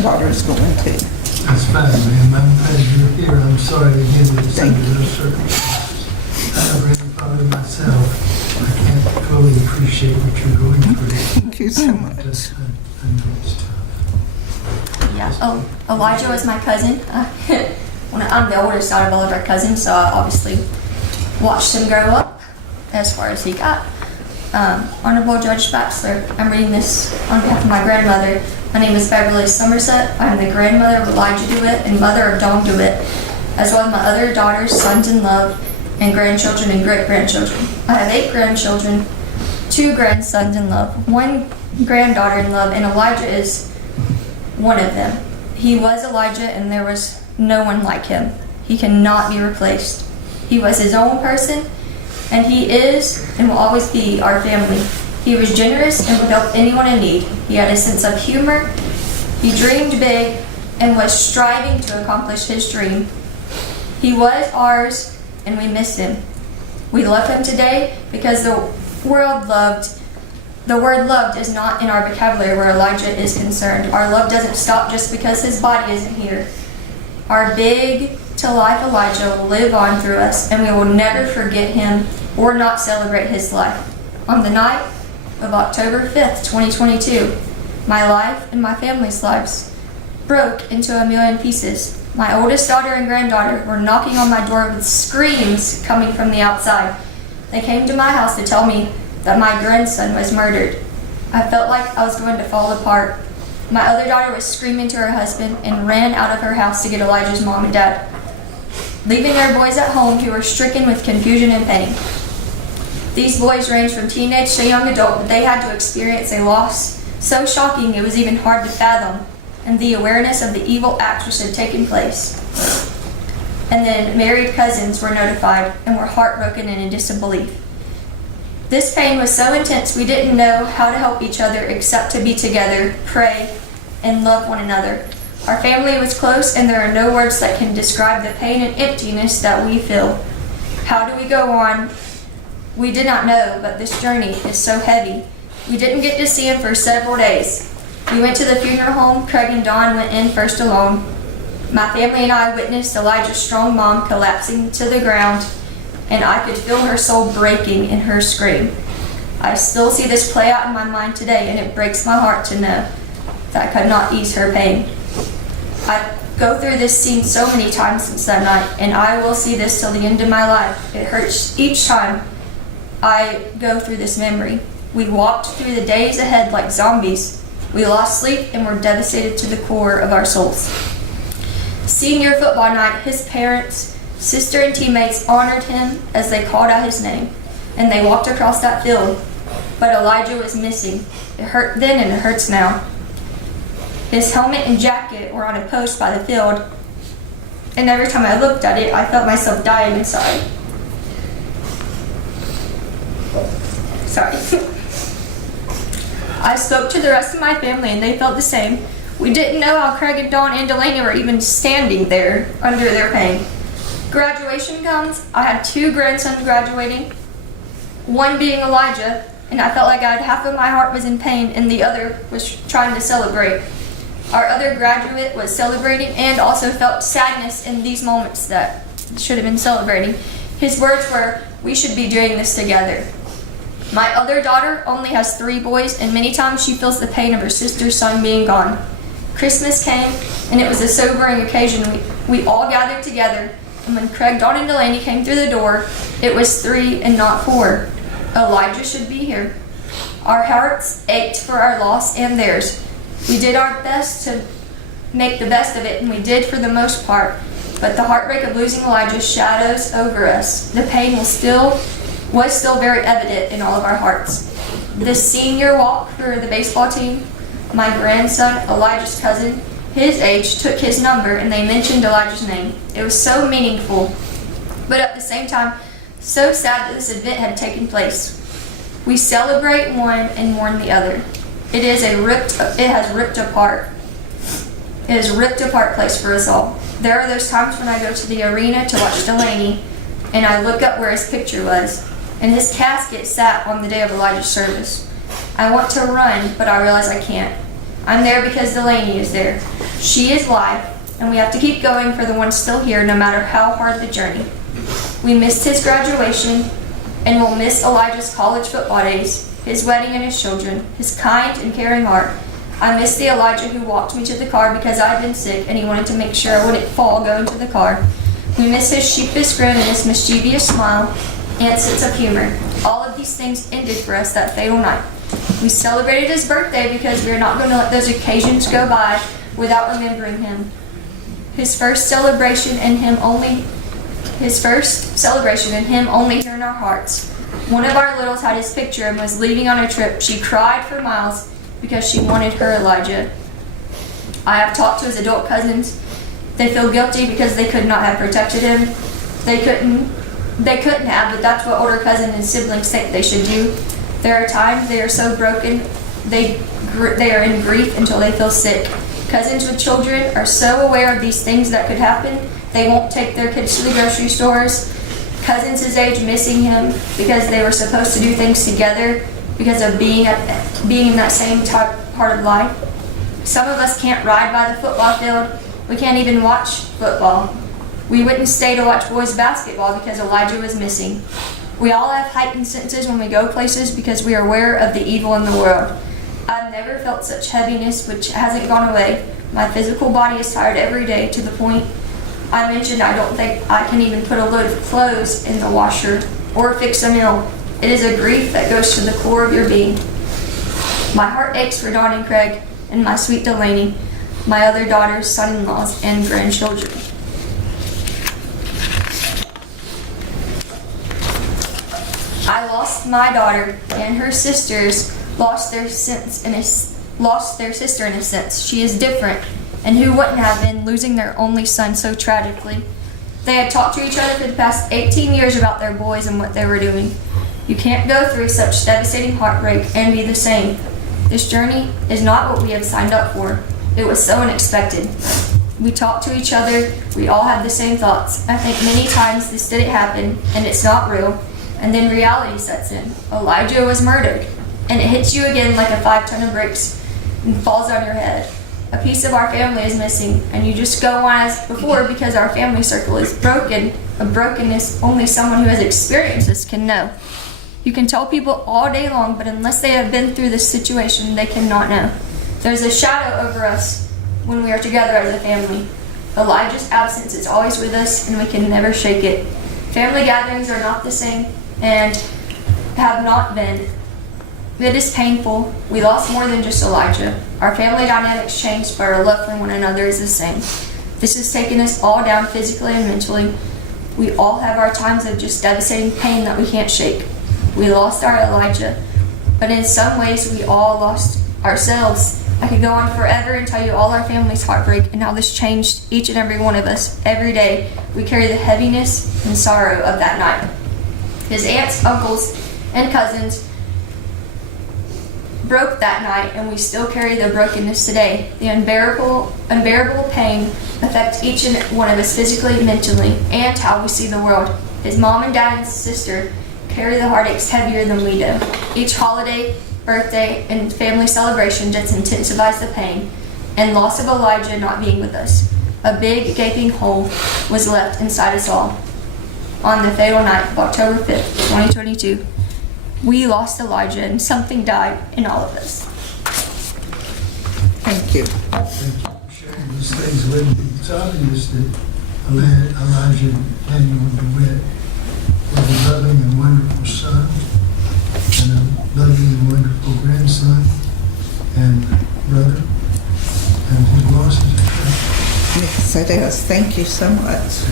granddaughter is going to. That's fine, ma'am. I'm glad you're here. I'm sorry to hear that it's Thank under those circumstances. I'm a grandfather myself. I can't fully appreciate what you're going through. Thank you so much. I know it's tough. Yeah. Oh, Elijah was my cousin. I'm the oldest out of all of our cousins, so I obviously watched him grow up as far as he got. Honorable Judge Baxter, I'm reading this on behalf of my grandmother. My name is Beverly Somerset. I am the grandmother of Elijah DeWitt and mother of Dawn DeWitt, as well as my other daughters, sons in love, and grandchildren and great-grandchildren. I have 8 grandchildren, 2 grandsons in love, 1 granddaughter in love, and Elijah is one of them. He was Elijah, and there was no one like him. He cannot be replaced. He was his own person, and he is and will always be our family. He was generous and would help anyone in need. He had a sense of humor. He dreamed big and was striving to accomplish his dream. He was ours, and we miss him. We love him today because the word loved is not in our vocabulary where Elijah is concerned. Our love doesn't stop just because his body isn't here. Our big to life Elijah will live on through us, and we will never forget him or not celebrate his life. On the night of October 5th, 2022, my life and my family's lives broke into a million pieces. My oldest daughter and granddaughter were knocking on my door with screams coming from the outside. They came to my house to tell me that my grandson was murdered. I felt like I was going to fall apart. My other daughter was screaming to her husband and ran out of her house to get Elijah's mom and dad, leaving their boys at home who were stricken with confusion and pain. These boys ranged from teenage to young adult, but they had to experience a loss so shocking it was even hard to fathom, and the awareness of the evil acts which had taken place. And then married cousins were notified and were heartbroken and in disbelief. This pain was so intense we didn't know how to help each other except to be together, pray, and love one another. Our family was close, and there are no words that can describe the pain and emptiness that we feel. How do we go on? We did not know, but this journey is so heavy. We didn't get to see him for several days. We went to the funeral home. Craig and Dawn went in first alone. My family and I witnessed Elijah's strong mom collapsing to the ground, and I could feel her soul breaking in her scream. I still see this play out in my mind today, and it breaks my heart to know that I could not ease her pain. I go through this scene so many times since that night, and I will see this till the end of my life. It hurts each time I go through this memory. We walked through the days ahead like zombies. We lost sleep and were devastated to the core of our souls. Senior football night, his parents, sister, and teammates honored him as they called out his name, and they walked across that field. But Elijah was missing. It hurt then and it hurts now. His helmet and jacket were on a post by the field, and every time I looked at it, I felt myself dying inside. Sorry. I spoke to the rest of my family, and they felt the same. We didn't know how Craig and Dawn and Delaney were even standing there under their pain. Graduation comes. I had 2 grandsons graduating, one being Elijah, and I felt like half of my heart was in pain and the other was trying to celebrate. Our other graduate was celebrating and also felt sadness in these moments that should have been celebrating. His words were, "We should be doing this together." My other daughter only has 3 boys, and many times she feels the pain of her sister's son being gone. Christmas came, and it was a sobering occasion. We all gathered together, and when Craig, Dawn, and Delaney came through the door, it was 3 and not 4. Elijah should be here. Our hearts ached for our loss and theirs. We did our best to make the best of it, and we did for the most part, but the heartbreak of losing Elijah shadows over us. The pain was still very evident in all of our hearts. The senior walk for the baseball team, my grandson, Elijah's cousin, his age, took his number and they mentioned Elijah's name. It was so meaningful, but at the same time, so sad that this event had taken place. We celebrate one and mourn the other. It has ripped apart place for us all. There are those times when I go to the arena to watch Delaney, and I look up where his picture was, and his casket sat on the day of Elijah's service. I want to run, but I realize I can't. I'm there because Delaney is there. She is life, and we have to keep going for the ones still here, no matter how hard the journey. We missed his graduation, and we'll miss Elijah's college football days, his wedding and his children, his kind and caring heart. I miss the Elijah who walked me to the car because I'd been sick and he wanted to make sure I wouldn't fall going to the car. We miss his sheepish grin and his mischievous smile and sense of humor. All of these things ended for us that fatal night. We celebrated his birthday because we are not going to let those occasions go by without remembering him. His first celebration and him only here in our hearts. One of our littles had his picture and was leaving on a trip. She cried for miles because she wanted her Elijah. I have talked to his adult cousins. They feel guilty because they could not have protected him. They couldn't have, but that's what older cousins and siblings think they should do. There are times they are so broken, they are in grief until they feel sick. Cousins with children are so aware of these things that could happen, they won't take their kids to the grocery stores. Cousins his age missing him because they were supposed to do things together because of being in that same part of life. Some of us can't ride by the football field. We can't even watch football. We wouldn't stay to watch boys basketball because Elijah was missing. We all have heightened senses when we go places because we are aware of the evil in the world. I've never felt such heaviness which hasn't gone away. My physical body is tired every day to the point I mentioned I don't think I can even put a load of clothes in the washer or fix a meal. It is a grief that goes to the core of your being. My heart aches for Dawn and Craig and my sweet Delaney, my other daughters, son-in-laws, and grandchildren. I lost my daughter, and her sisters lost their sister in a sense. She is different, and who wouldn't have been losing their only son so tragically? They had talked to each other for the past 18 years about their boys and what they were doing. You can't go through such devastating heartbreak and be the same. This journey is not what we have signed up for. It was so unexpected. We talked to each other. We all had the same thoughts. I think many times this didn't happen, and it's not real. And then reality sets in. Elijah was murdered, and it hits you again like a 5-ton of bricks and falls on your head. A piece of our family is missing, and you just go on as before because our family circle is broken, a brokenness only someone who has experienced this can know. You can tell people all day long, but unless they have been through this situation, they cannot know. There's a shadow over us when we are together as a family. Elijah's absence is always with us, and we can never shake it. Family gatherings are not the same and have not been. It is painful. We lost more than just Elijah. Our family dynamics changed, but our love for one another is the same. This has taken us all down physically and mentally. We all have our times of just devastating pain that we can't shake. We lost our Elijah, but in some ways we all lost ourselves. I could go on forever and tell you all our family's heartbreak and how this changed each and every one of us. Every day we carry the heaviness and sorrow of that night. His aunts, uncles, and cousins broke that night, and we still carry the brokenness today. The unbearable pain affects each and one of us physically, mentally, and how we see the world. His mom and dad and sister carry the heartaches heavier than we do. Each holiday, birthday, and family celebration just intensifies the pain and loss of Elijah not being with us. A big gaping hole was left inside us all. On the fatal night of October 5th, 2022, we lost Elijah and something died in all of us. Thank you. Thank you for sharing those things with me. It's obvious that Elijah Daniel DeWitt was a loving and wonderful son, and a loving and wonderful grandson and brother, and his loss is a tragedy. Yes, it is. Thank you so much.